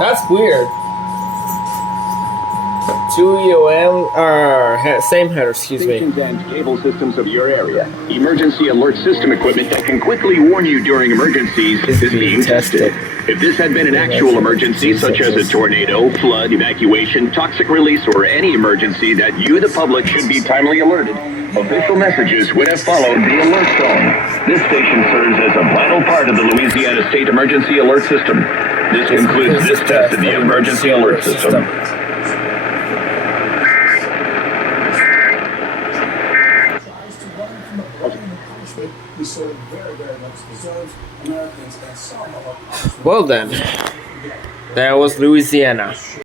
That's weird. Two EOM are same header, excuse me. Stations and cable systems of your area. Emergency alert system equipment that can quickly warn you during emergencies is being tested. If this had been an actual emergency, such as a tornado, flood, evacuation, toxic release, or any emergency that you, the public, should be timely alerted, official messages would have followed the alert tone. This station serves as a vital part of the Louisiana State Emergency Alert System. This concludes this test of the Emergency Alert System. Well then, that was Louisiana.